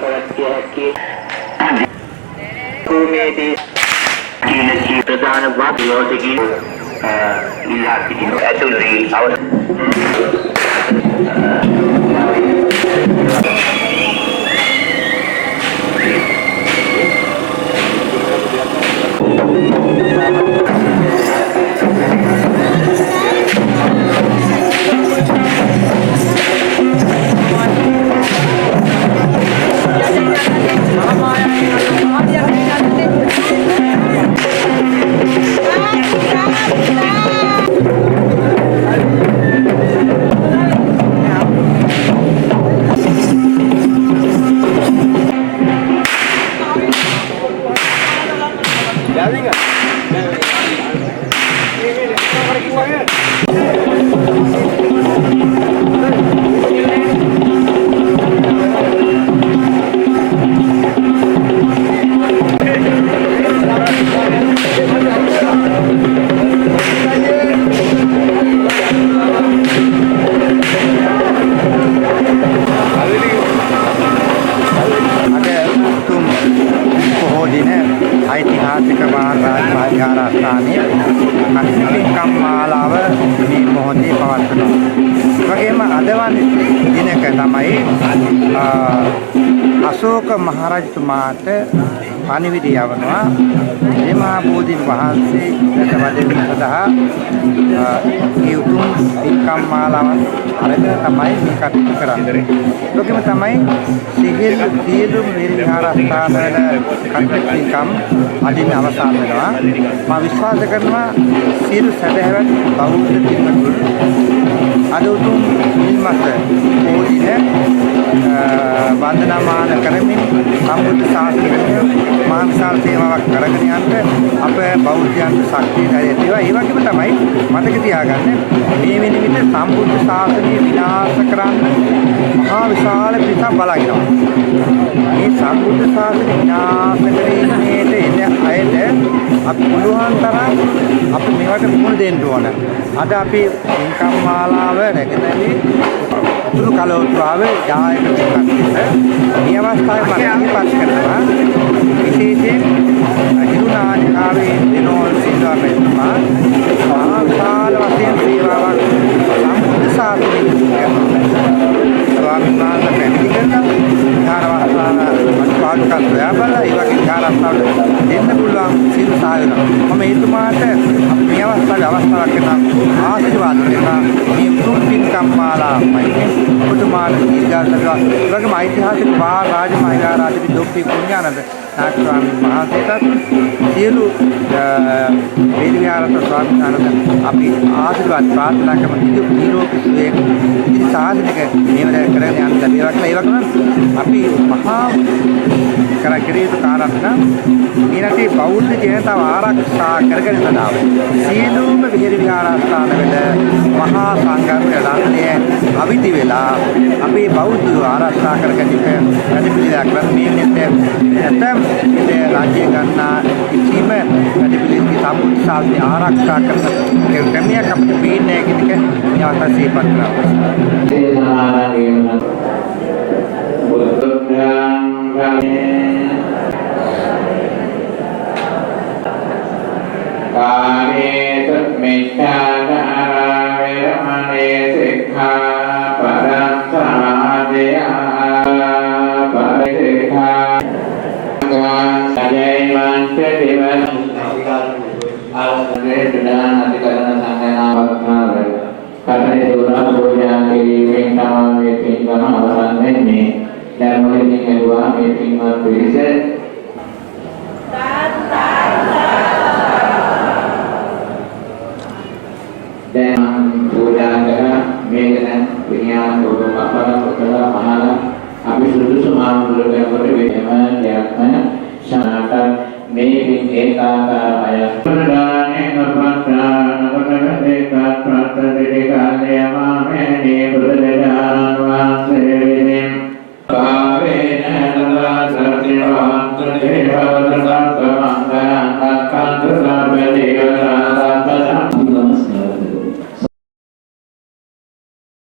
පැවැත්විය හැකි භූමියේදී කීලී ප්‍රධාන වාදියෝදකින් ඉල්ලා සිටින ඇතුළේ ऐतिहासिक महाराष्ट्राने पिंकम मालाव මේ මොහොතේ පවත්වනවා. වගේම අදවන් දිනක තමයි අශෝක මහරජතුමාට පණිවිඩය යවනවා. මේ මහා බෝධීන් වහන්සේ ඉන්නට වදෙන්න සඳහා ඒ උතුම් පින්කම් මාලාවන් අරගෙන තමයි මේ කටයුතු කරන්නේ. ඒකෙම තමයි සියලු විහාරස්ථානවල කටයුතු පින්කම් අදින් අවසන් වෙනවා. මම විශ්වාස කරනවා සියලු සැදැහැවත් බෞද්ධ පින්වතුන් අද උතුම් නිල්මත බෝධින වන්දනාමාන කරමින් සම්බුද්ධ ශාසනය මානසික සේවාවක් කරගෙන යන්න අප බෞද්ධයන්ට ශක්තිය දැනෙනවා. ඒ වගේම තමයි මතක තියාගන්න මේ වෙන විට සම්බුද්ධ ශාසනය විනාශ කරන්න මහා විශාල පිටක් බලනවා. මේ සම්බුද්ධ ශාසනය විනාශ කිරීමේට එන අයට අපි පුළුවන් තරම් අපි මේවට මුහුණ දෙන්න ඕන. අද අපි පින්කම් මාලාව රැගෙනදී උතුරු කලෝත්‍රාවේ යායක පින්කම් මේ අවස්ථාවේ මම ඉපත් කරනවා විශේෂයෙන් හිරුනානිකාවේ දිනෝල් සිල්වා මෙතුමා සාහාල වශයෙන් සේවාවක් සම්බුද්ධ ශාසනයේ කරනවා. ස්වාමීන් වහන්සේ පැමිණි කරනවා විහාරවාසාන අනුපාඩුකම් ලැබලා ඒ වගේ විහාරස්ථාවල දෙන්න පුළුවන් සිල් සායනවා. මම එතුමාට මේ අවස්ථාවක් කරන ආශිර්වාද කරනවා. මේ උතුම් පින්කම් මාලාවයි පුදුමාන දීර්ඝාසනවා. ඒ වගේම ඓතිහාසික රාජ මහාරාජ දොප්පි පුණ්‍යානන්ද නායක ස්වාමීන් වහන්සේට සියලු වේදිකාරත ස්වාමීන් වහන්සේ අපි ආශිර්වාද ප්‍රාර්ථනා කරමු. නිරෝගී සුවය ඉදිරි සාසනික නියමන කරගෙන යන්න ලැබේවා කියලා. ඒ වගේම අපි මහා කරගිරීතු කාරණා මේ රටේ බෞද්ධ ජනතාව ආරක්ෂා කරගෙන යනවා. සියලුම විහෙර විහාරස්ථානවල මහා සංඝරත්නය රත්නයේ අවිති වෙලා අපේ බෞද්ධව ආරක්ෂා කරගෙන ඉන්න වැඩපිළිවෙලක් කරන මේ වෙනත් නැත්නම් මේ රාජ්‍ය ගන්නා කිසිම වැඩපිළිවෙලක සම්පූර්ණ ශාසනය ආරක්ෂා කරන ක්‍රමයක් අපිට පේන්නේ නැහැ කියන එක මේ අවස්ථාවේ සිහිපත් කාමේසු මිච්ඡාචාරා වේරමණී සික්ඛාපදං සමාදියාමි පරික්ඛා සජයමං චදිවං ආලෝකේ දාන අධිකරණ සංගණා වත්නාවේ කතරේ දුරා පූජා කිරීමෙන් තමයි මේ පින්කම අවසන් වෙන්නේ. ධර්මයෙන් එළුවා මේ පින්වත් පිරිස